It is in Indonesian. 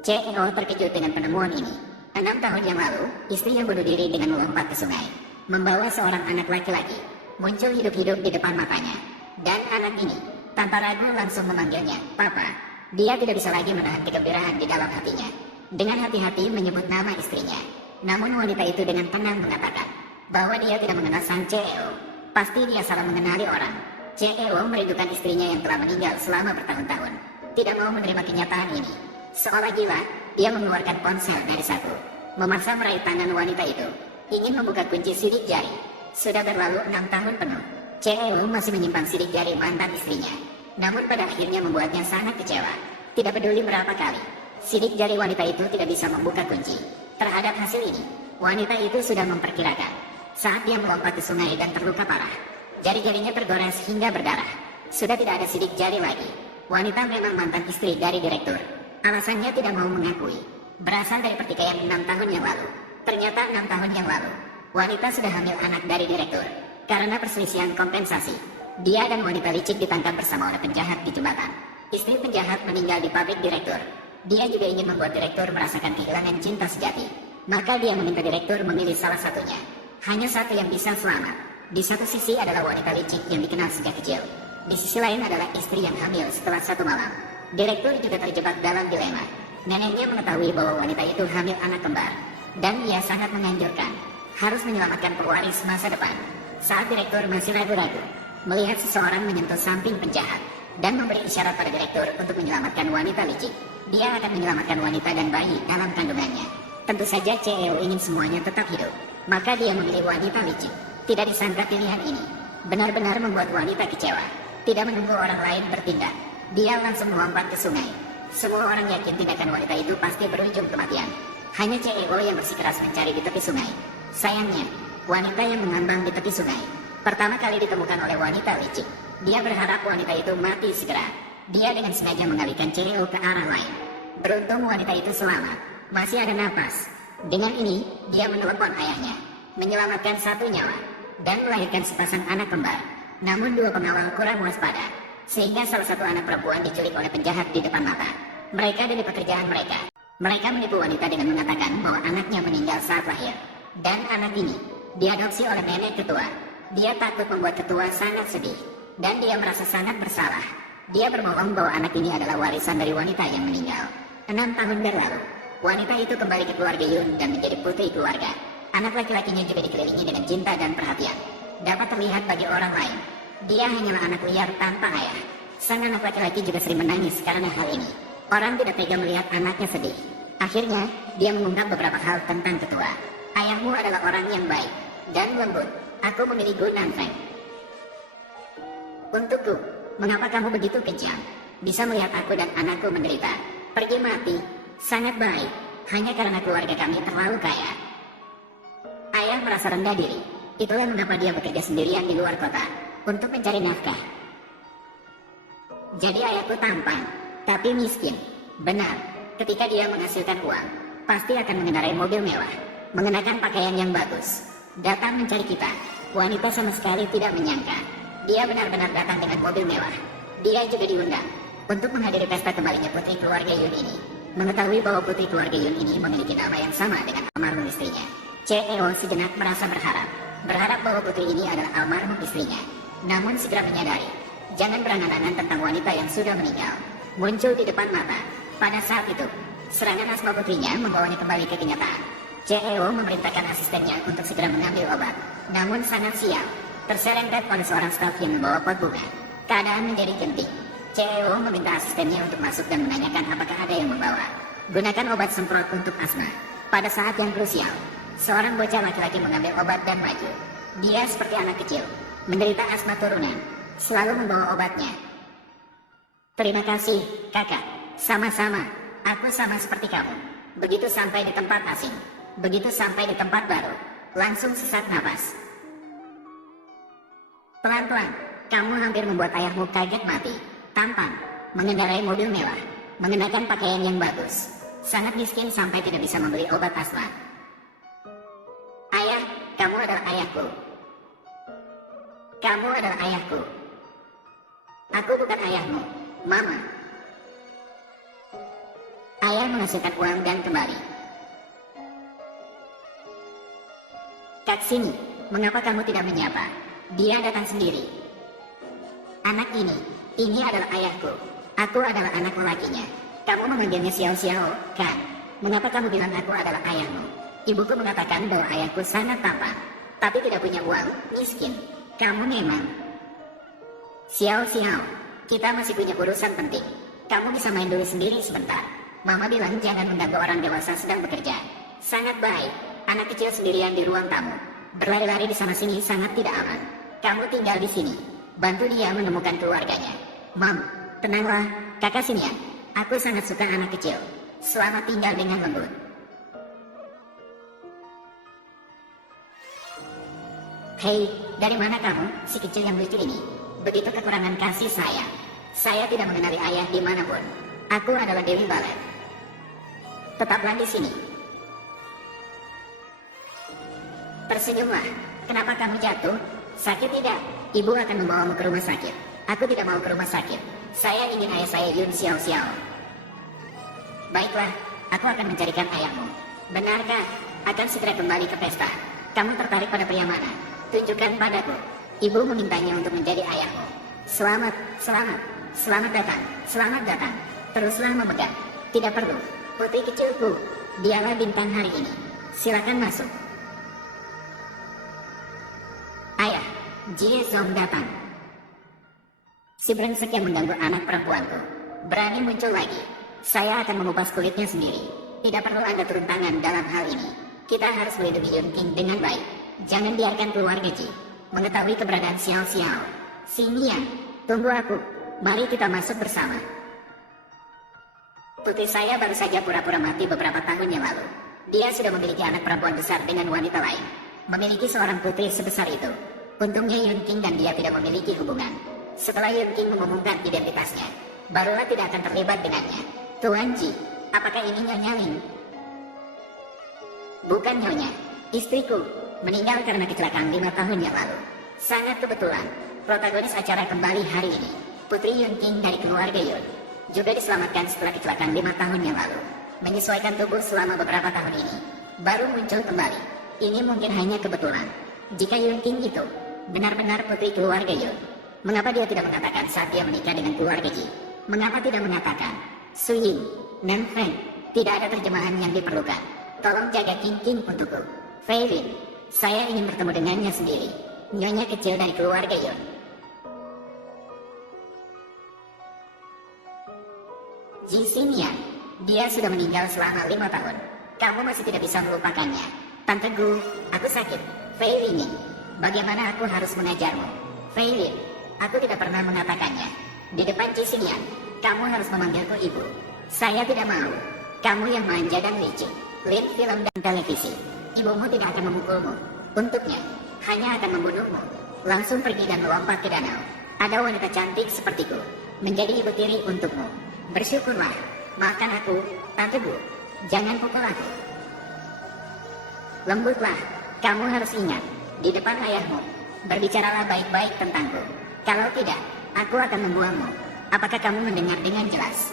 CEO terkejut dengan penemuan ini. 6 tahun yang lalu, istrinya bunuh diri dengan melompat ke sungai, membawa seorang anak laki-laki, muncul hidup-hidup di depan matanya. Dan anak ini, tanpa ragu langsung memanggilnya, Papa. Dia tidak bisa lagi menahan kegembiraan di dalam hatinya. Dengan hati-hati menyebut nama istrinya. Namun wanita itu dengan tenang mengatakan bahwa dia tidak mengenal sang CEO. Pasti dia salah mengenali orang. CEO merindukan istrinya yang telah meninggal selama bertahun-tahun. Tidak mau menerima kenyataan ini. Seolah gila, dia mengeluarkan ponsel dari saku, memaksa meraih tangan wanita itu, ingin membuka kunci sidik jari. Sudah berlalu 6 tahun penuh. CEO masih menyimpan sidik jari mantan istrinya. Namun pada akhirnya membuatnya sangat kecewa. Tidak peduli berapa kali, sidik jari wanita itu tidak bisa membuka kunci. Terhadap hasil ini, wanita itu sudah memperkirakan. Saat dia melompat ke sungai dan terluka parah, jari-jarinya tergores hingga berdarah. Sudah tidak ada sidik jari lagi. Wanita memang mantan istri dari direktur. Alasannya tidak mau mengakui, berasal dari pertikaian 6 tahun yang lalu. Ternyata 6 tahun yang lalu, wanita sudah hamil anak dari direktur. Karena perselisihan kompensasi, dia dan wanita licik ditangkap bersama oleh penjahat di jembatan. Istri penjahat meninggal di pabrik direktur. Dia juga ingin membuat direktur merasakan kehilangan cinta sejati. Maka dia meminta direktur memilih salah satunya. Hanya satu yang bisa selamat. Di satu sisi adalah wanita licik yang dikenal sejak kecil. Di sisi lain adalah istri yang hamil setelah 1 malam. Direktur juga terjebak dalam dilema. Neneknya mengetahui bahwa wanita itu hamil anak kembar. Dan ia sangat menganjurkan harus menyelamatkan pewaris masa depan. Saat direktur masih ragu-ragu, melihat seseorang menyentuh samping penjahat dan memberi isyarat pada direktur untuk menyelamatkan wanita licik, dia akan menyelamatkan wanita dan bayi dalam kandungannya. Tentu saja CEO ingin semuanya tetap hidup, maka dia memilih wanita licik. Tidak disangka pilihan ini benar-benar membuat wanita kecewa. Tidak menunggu orang lain bertindak, dia langsung melompat ke sungai. Semua orang yakin tindakan wanita itu pasti berujung kematian. Hanya CEO yang bersikeras mencari di tepi sungai. Sayangnya, wanita yang mengambang di tepi sungai pertama kali ditemukan oleh wanita licik. Dia berharap wanita itu mati segera. Dia dengan sengaja mengalihkan CEO ke arah lain. Beruntung wanita itu selamat, masih ada napas. Dengan ini, dia menelepon ayahnya, menyelamatkan 1 nyawa, dan melahirkan sepasang anak kembar. Namun 2 pengawal kurang waspada, sehingga salah satu anak perempuan diculik oleh penjahat di depan mata. Mereka dari pekerjaan mereka. Mereka menipu wanita dengan mengatakan bahwa anaknya meninggal saat lahir. Dan anak ini diadopsi oleh nenek ketua. Dia takut membuat ketua sangat sedih, dan dia merasa sangat bersalah. Dia berbohong bahwa anak ini adalah warisan dari wanita yang meninggal. 6 tahun berlalu, wanita itu kembali ke keluarga Yun dan menjadi putri keluarga. Anak laki-lakinya juga dikelilingi dengan cinta dan perhatian. Dapat terlihat bagi orang lain, dia hanyalah anak liar tanpa ayah. Sang anak laki-laki juga sering menangis karena hal ini. Orang tidak tega melihat anaknya sedih. Akhirnya, dia mengungkap beberapa hal tentang ketua. Ayahmu adalah orang yang baik dan lembut. Aku memilih Gunan Frank. Untukku, mengapa kamu begitu kejam? Bisa melihat aku dan anakku menderita. Pergi mati. Sangat baik. Hanya karena keluarga kami terlalu kaya. Ayah merasa rendah diri. Itulah mengapa dia bekerja sendirian di luar kota untuk mencari nafkah. Jadi ayahku tampan, tapi miskin. Benar, ketika dia menghasilkan uang, pasti akan mengendarai mobil mewah, mengenakan pakaian yang bagus, datang mencari kita. Wanita sama sekali tidak menyangka dia benar-benar datang dengan mobil mewah. Dia juga diundang untuk menghadiri pesta kembalinya putri keluarga Yun ini. Mengetahui bahwa putri keluarga Yun ini memiliki nama yang sama dengan almarhum istrinya, CEO sejenak merasa berharap bahwa putri ini adalah almarhum istrinya. Namun segera menyadari, jangan berangan-angan tentang wanita yang sudah meninggal muncul di depan mata. Pada saat itu, serangan asma putrinya membawanya kembali ke kenyataan. CEO memerintahkan asistennya untuk segera mengambil obat. Namun sangat sial, terserempet oleh seorang staf yang membawa pot bunga. Keadaan menjadi genting. CEO meminta asistennya untuk masuk dan menanyakan apakah ada yang membawa. Gunakan obat semprot untuk asma. Pada saat yang krusial, seorang bocah laki-laki mengambil obat dan maju. Dia seperti anak kecil, menderita asma turunan, selalu membawa obatnya. Terima kasih, kakak. Sama-sama, aku sama seperti kamu. Begitu sampai di tempat asing, begitu sampai di tempat baru, langsung sesak napas. Pelan-pelan, kamu hampir membuat ayahmu kaget mati. Tampan, mengendarai mobil mewah, mengenakan pakaian yang bagus. Sangat miskin sampai tidak bisa membeli obat asma. Ayah, kamu adalah ayahku. Kamu adalah ayahku. Aku bukan ayahmu, Mama. Ayah menghasilkan uang dan kembali. Kat sini, mengapa kamu tidak menyapa? Dia datang sendiri. Anak ini adalah ayahku. Aku adalah anak lelakinya. Kamu memanggilnya Xiao Xiao, kan? Mengapa kamu bilang aku adalah ayahmu? Ibuku mengatakan bahwa ayahku sangat tampan, tapi tidak punya uang, miskin. Kamu memang... Xiao Xiao, kita masih punya urusan penting. Kamu bisa main dulu sendiri sebentar. Mama bilang jangan mengganggu orang dewasa sedang bekerja. Sangat baik. Anak kecil sendirian di ruang tamu. Berlari-lari di sana-sini sangat tidak aman. Kamu tinggal di sini. Bantu dia menemukan keluarganya. Mom, tenanglah. Kakak sini ya. Aku sangat suka anak kecil. Selamat tinggal dengan lembut. Hei, dari mana kamu, si kecil yang lucu ini? Begitu kekurangan kasih sayang. Saya tidak mengenali ayah dimanapun. Aku adalah Dewi Balet. Tetaplah di sini. Tersenyumlah. Kenapa kamu jatuh? Sakit tidak? Ibu akan membawamu ke rumah sakit. Aku tidak mau ke rumah sakit. Saya ingin ayah saya Yun Xiao Xiao. Baiklah, aku akan mencarikan ayahmu. Benarkah? Akan segera kembali ke pesta. Kamu tertarik pada pria mana? Tunjukkan padaku. Ibu memintanya untuk menjadi ayahmu. Selamat, selamat, selamat datang, selamat datang. Teruslah memegang. Tidak perlu. Putri kecilku, dialah bintang hari ini. Silakan masuk. Ayah, Jie Zong datang. Si brengsek yang mengganggu anak perempuanku berani muncul lagi. Saya akan mengupas kulitnya sendiri. Tidak perlu Anda turun tangan dalam hal ini. Kita harus melindungi Yun King dengan baik. Jangan biarkan keluarga Ji mengetahui keberadaan Xiao Xiao. Sinian, tunggu aku. Mari kita masuk bersama. Putri saya baru saja pura-pura mati beberapa tahun yang lalu. Dia sudah memiliki anak perempuan besar dengan wanita lain. Memiliki seorang putri sebesar itu. Untungnya Yun King dan dia tidak memiliki hubungan. Setelah Yun King mengumumkan identitasnya, barulah tidak akan terlibat dengannya. Tuan Ji, apakah ini Nyonya Ling? Bukan Nyonya, istriku. Meninggal karena kecelakaan 5 tahun yang lalu. Sangat kebetulan, protagonis acara kembali hari ini. Putri Yun King dari keluarga Yun juga diselamatkan setelah kecelakaan 5 tahun yang lalu. Menyesuaikan tubuh selama beberapa tahun ini, baru muncul kembali. Ini mungkin hanya kebetulan. Jika Yun King itu benar-benar putri keluarga Yun, mengapa dia tidak mengatakan saat dia menikah dengan keluarga Ji? Mengapa tidak mengatakan? Su Ying, Nan Feng, tidak ada terjemahan yang diperlukan. Tolong jaga King King untukku. Fei Lin, saya ingin bertemu dengannya sendiri. Nyonya kecil dari keluarga Yun. Ji Xinyan, dia sudah meninggal selama 5 tahun. Kamu masih tidak bisa melupakannya. Tante Gu, aku sakit. Fei Lin, bagaimana aku harus mengajarmu? Fei Lin, aku tidak pernah mengatakannya. Di depan Ji Xinyan, kamu harus memanggilku ibu. Saya tidak mau. Kamu yang manja dan licik. Lin film dan televisi. Ibumu tidak akan memukulmu. Untuknya, hanya akan membunuhmu. Langsung pergi dan melompat ke danau. Ada wanita cantik sepertiku menjadi ibu tiri untukmu. Bersyukurlah. Maafkan aku, Tante Bu. Jangan pukul aku. Lembutlah. Kamu harus ingat, di depan ayahmu, berbicaralah baik-baik tentangku. Kalau tidak, aku akan membuangmu. Apakah kamu mendengar dengan jelas?